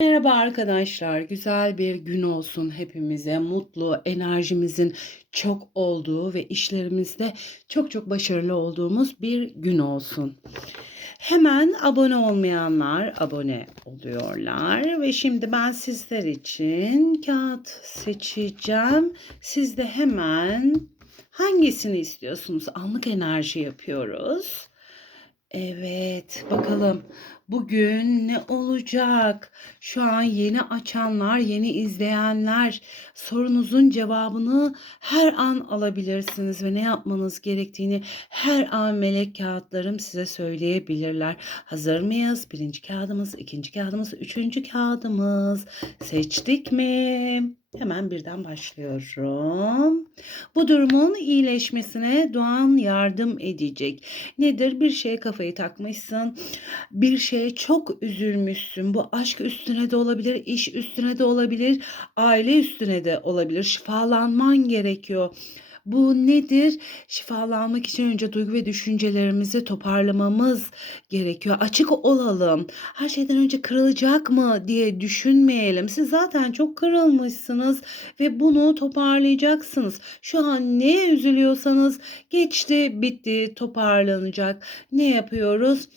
Merhaba arkadaşlar. Güzel bir gün olsun hepimize. Mutlu, enerjimizin çok olduğu ve işlerimizde çok çok başarılı olduğumuz bir gün olsun. Hemen abone olmayanlar abone oluyorlar ve şimdi ben sizler için kağıt seçeceğim. Siz de hemen hangisini istiyorsunuz? Anlık enerji yapıyoruz. Evet, bakalım bugün ne olacak? Şu an yeni açanlar, yeni izleyenler sorunuzun cevabını her an alabilirsiniz ve ne yapmanız gerektiğini her an melek kağıtlarım size söyleyebilirler. Hazır mıyız? Birinci kağıdımız, ikinci kağıdımız, üçüncü kağıdımız. Seçtik mi? Hemen birden başlıyorum. Bu durumun iyileşmesine Doğan yardım edecek. Nedir? Bir şeye kafayı takmışsın. Bir şeye çok üzülmüşsün. Bu aşk üstüne de olabilir, iş üstüne de olabilir, aile üstüne de olabilir. Şifalanman gerekiyor. Bu nedir? Şifalanmak için önce duygu ve düşüncelerimizi toparlamamız gerekiyor. Açık olalım. Her şeyden önce kırılacak mı diye düşünmeyelim. Siz zaten çok kırılmışsınız ve bunu toparlayacaksınız. Şu an neye üzülüyorsanız geçti, bitti, toparlanacak. Ne yapıyoruz?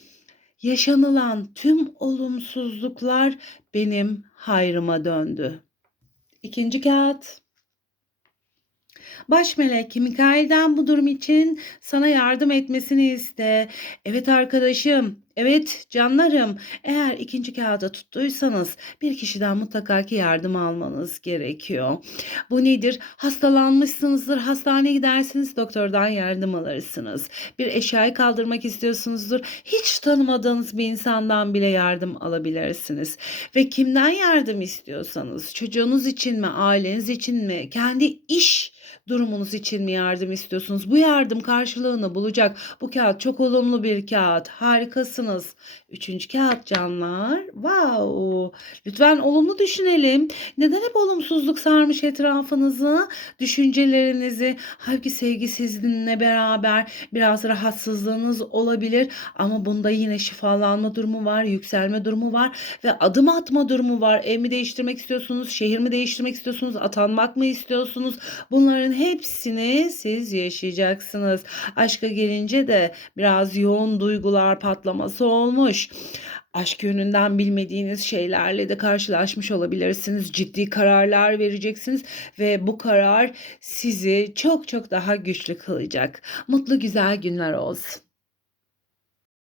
Yaşanılan tüm olumsuzluklar benim hayrıma döndü. İkinci kağıt. Baş melek Mikail'den bu durum için sana yardım etmesini iste. Evet arkadaşım, evet canlarım. Eğer ikinci kağıda tuttuysanız bir kişiden mutlaka ki yardım almanız gerekiyor. Bu nedir? Hastalanmışsınızdır, hastaneye gidersiniz, doktordan yardım alırsınız. Bir eşyayı kaldırmak istiyorsunuzdur. Hiç tanımadığınız bir insandan bile yardım alabilirsiniz. Ve kimden yardım istiyorsanız, çocuğunuz için mi, aileniz için mi, kendi iş durumunuz için mi yardım istiyorsunuz? Bu yardım karşılığını bulacak. Bu kağıt çok olumlu bir kağıt. Harikasınız. Üçüncü kağıt canlar. Wow. Lütfen olumlu düşünelim. Neden hep olumsuzluk sarmış etrafınızı? Düşüncelerinizi. Halbuki sevgi beraber biraz rahatsızlığınız olabilir. Ama bunda yine şifalanma durumu var. Yükselme durumu var. Ve adım atma durumu var. Ev mi değiştirmek istiyorsunuz? Şehir mi değiştirmek istiyorsunuz? Atanmak mı istiyorsunuz? Bunların hepsini siz yaşayacaksınız. Aşka gelince de biraz yoğun duygular patlaması olmuş. Aşk yönünden bilmediğiniz şeylerle de karşılaşmış olabilirsiniz. Ciddi kararlar vereceksiniz ve bu karar sizi çok çok daha güçlü kılacak. Mutlu güzel günler olsun.